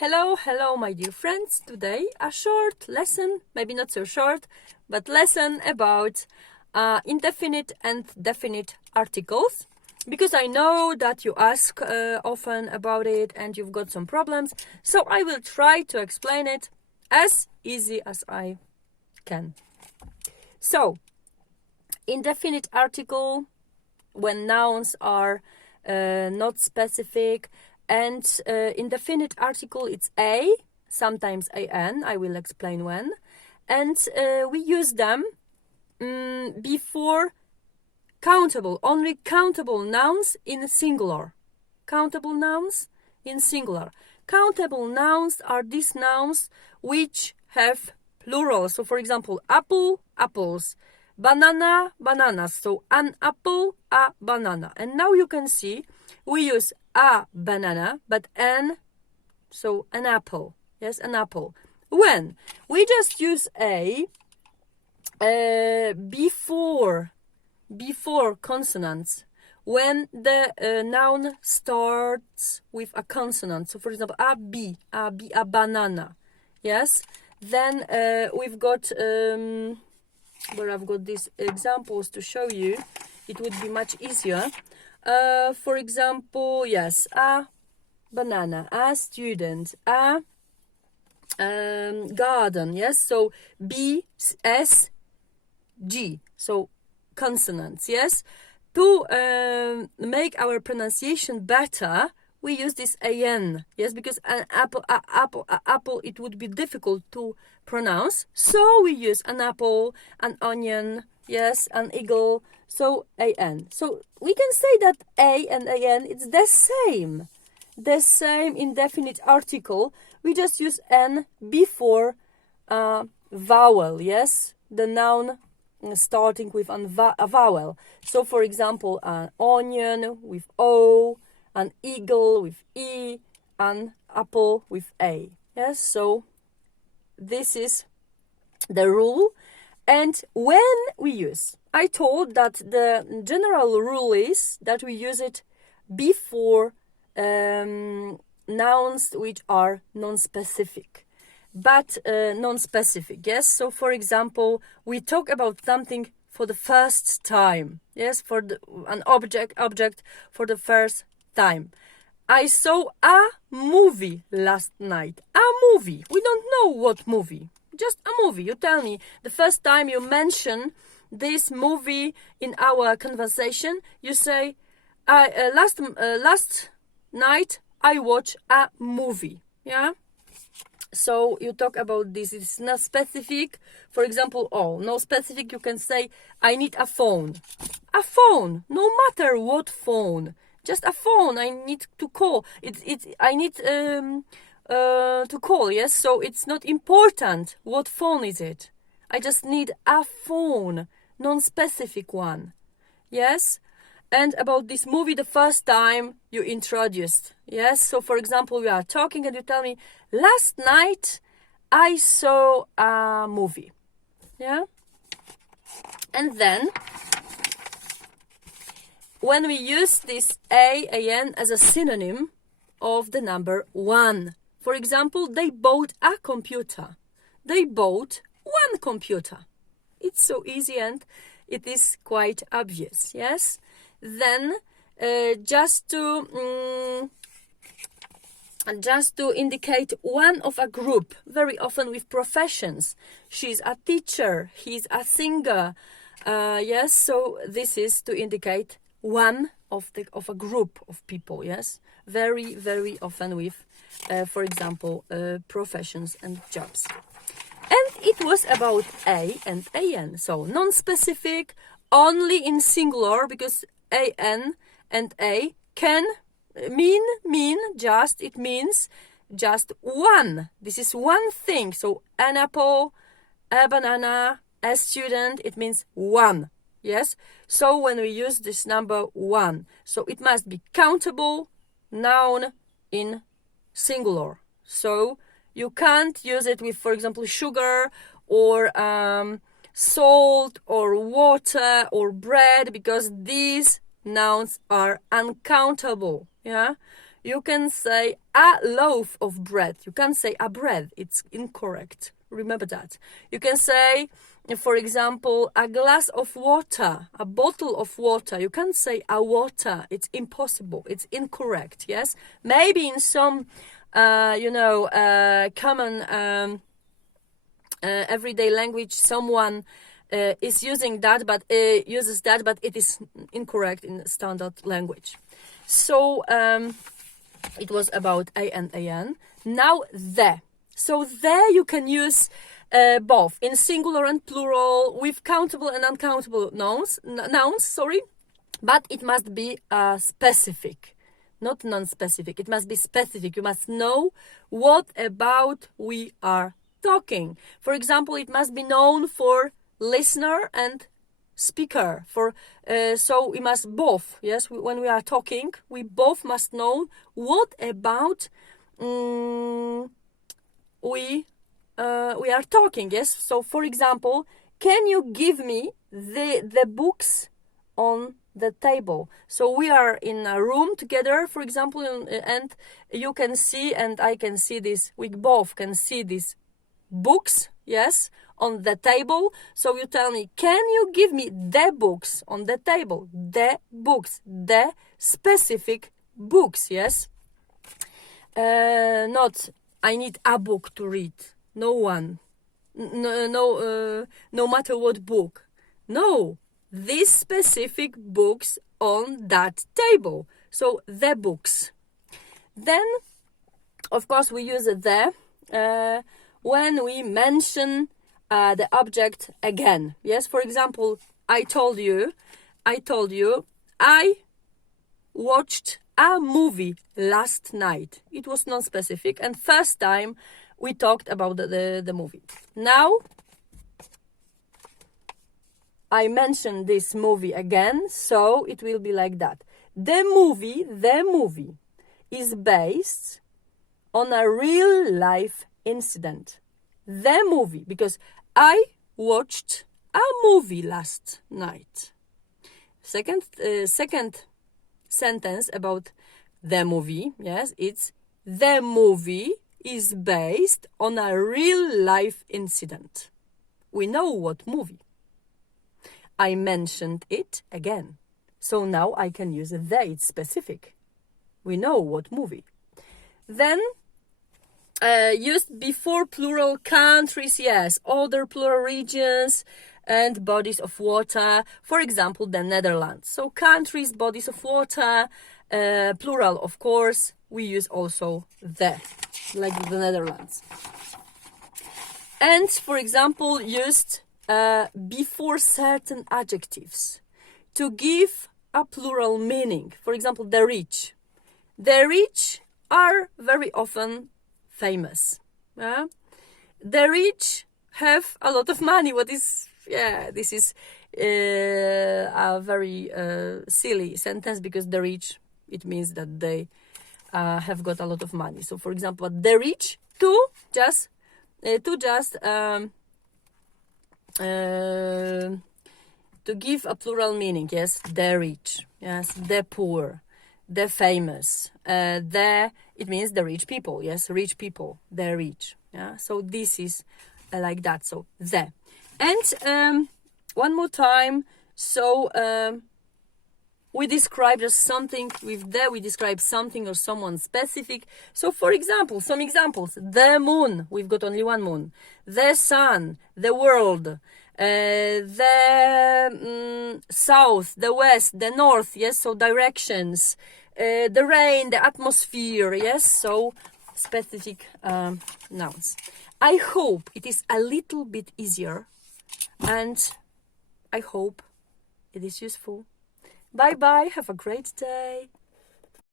Hello, my dear friends. Today, a short lesson, maybe not so short, but lesson about indefinite and definite articles. Because I know that you ask often about it and you've got some problems. So I will try to explain it as easy as I can. So, indefinite article, when nouns are not specific, and indefinite article, it's a, sometimes an, I will explain when. And we use them before countable, only countable nouns in singular. Countable nouns in singular. Countable nouns are these nouns which have plural. So for example, apple, apples. Banana, bananas. So an apple, a banana. And now you can see we use a banana, but so an apple. Yes, an apple. When? We just use a before consonants. When the noun starts with a consonant. So for example, a banana. Yes. Then we've got where I've got these examples to show you. It would be much easier. For example, yes, a banana, a student, a garden. Yes, so B, S, G. So consonants. Yes, to make our pronunciation better, we use this an. Yes, because an apple, it would be difficult to pronounce. So we use an apple, an onion. Yes, an eagle. So an. So we can say that a and an, it's the same indefinite article. We just use n before vowel. Yes, the noun starting with a vowel. So for example, an onion with o, an eagle with e, an apple with a. Yes, so this is the rule. And when we use, I told that the general rule is that we use it before nouns which are non-specific. But non-specific, yes. So for example, we talk about something for the first time. Yes, for an object for the first time. I saw a movie last night. A movie. We don't know what movie. Just a movie. You tell me the first time you mention this movie in our conversation, you say, last night I watched a movie. Yeah. So you talk about this. It's not specific. For example, no specific. You can say, I need a phone. A phone. No matter what phone. Just a phone. I need to call. I need to call. Yes. So it's not important what phone is it. I just need a phone. Non-specific one. Yes. And about this movie, the first time you introduced. Yes. So for example, we are talking and you tell me, last night I saw a movie. Yeah. And then when we use this an as a synonym of the number 1. For example, they bought a computer. They bought one computer. It's so easy and it is quite obvious. Yes. Then just to indicate one of a group, very often with professions. She's a teacher, he's a singer. Yes, so this is to indicate one of a group of people. Yes, very, very often with, for example, professions and jobs. And it was about a and an. So non-specific, only in singular, because an and a can mean just, it means just one. This is one thing. So an apple, a banana, a student, it means one. Yes. So when we use this number 1, so it must be countable noun in singular. So you can't use it with, for example, sugar or salt or water or bread, because these nouns are uncountable. Yeah, You can say a loaf of bread. You can't say a bread. It's incorrect. Remember that. You can say, for example, a glass of water, a bottle of water. You can't say a water. It's impossible. It's incorrect. Yes. Maybe in some, common everyday language, someone is using that, but uses that, but it is incorrect in standard language. So it was about a and an. Now the. So there you can use both in singular and plural with countable and uncountable nouns. But it must be specific, not non-specific. It must be specific. You must know what about we are talking. For example, it must be known for listener and speaker. So we must both. Yes, when we are talking, we both must know what about we are talking. Yes. So for example, can you give me the books on the table? So we are in a room together, for example, and you can see and I can see this. We both can see these books, yes, on the table. So you tell me, can you give me the books on the table? The books, the specific books, yes. Not I need a book to read. No one. No matter what book. No, these specific books on that table. So the books. Then, of course, we use the when we mention the object again. Yes, for example, I told you, I watched a movie last night. It was non-specific, and first time we talked about the movie. Now, I mentioned this movie again, so it will be like that. The movie is based on a real life incident. The movie, because I watched a movie last night. Second sentence about the movie, yes, it's the movie is based on a real life incident. We know what movie. I mentioned it again. So now I can use the, it's specific. We know what movie. Then used before plural countries, yes, other plural regions and bodies of water. For example, the Netherlands. So countries, bodies of water, plural, of course. We use also the, like the Netherlands. And for example, used before certain adjectives to give a plural meaning. For example, the rich. The rich are very often famous. The rich have a lot of money. This is a very silly sentence, because the rich, it means that they have got a lot of money. So for example, the rich to give a plural meaning. Yes, the rich, yes, the poor, the famous, it means the rich people. Yes, rich people, the rich. Yeah, so this is like that. So the, and one more time. So we describe just something with the. We describe something or someone specific. So for example, some examples: the moon. We've got only one moon. The sun, the world. The south, the west, the north, yes, so directions, the rain, the atmosphere, yes, so specific nouns. I hope it is a little bit easier, and I hope it is useful. Bye bye, have a great day.